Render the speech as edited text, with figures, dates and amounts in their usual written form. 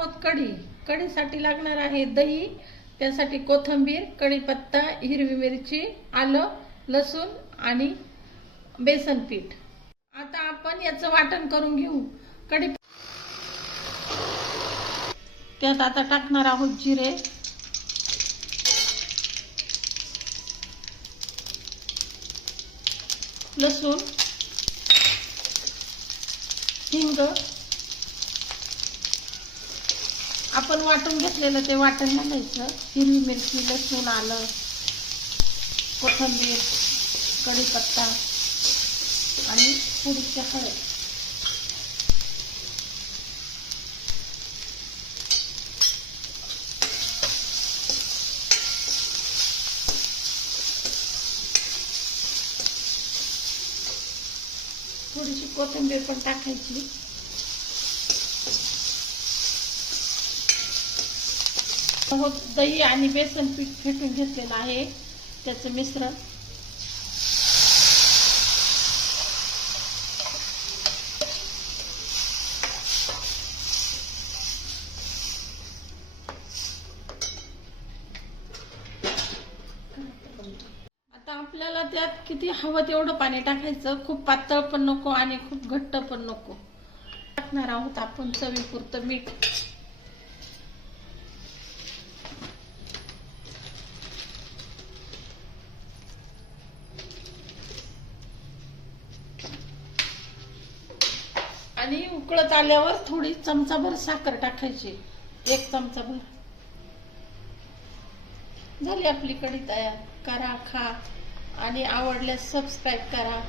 आहोत कढी. कढीसाठी लागणार आहे दही, त्यासाठी कोथिंबीर, कढीपत्ता, हिरवी मिरची, आलं, लसूण आणि बेसन पीठ. आता आपण याचं वाटण करून घेऊ. कढी त्यात आता टाकणार आहोत जिरे, लसूण, हिंग, आपण वाटून घेतलेलं ते वाटण घालायचं. हिरवी मिरची, लसूण, आलं, कोथिंबीर, कढीपत्ता आणि थोडीशी हळद. थोडीशी कोथिंबीर पण टाकायची. दही आणि बेसन पीठ फेटून घेतलेलं आहे, त्याचं मिश्रण. आता आपल्याला त्यात किती हवं तेवढं पाणी टाकायचं. खूप पातळ पण नको आणि खूप घट्ट पण नको. टाकणार आहोत आपण चवीपुरतं मीठ. आणि उकळत आल्यावर थोडी चमचाभर साखर टाकायची, 1 चमचाभर. झाली आपली कढी तयार. करा, खा आणि आवडल्यास सबस्क्राईब करा.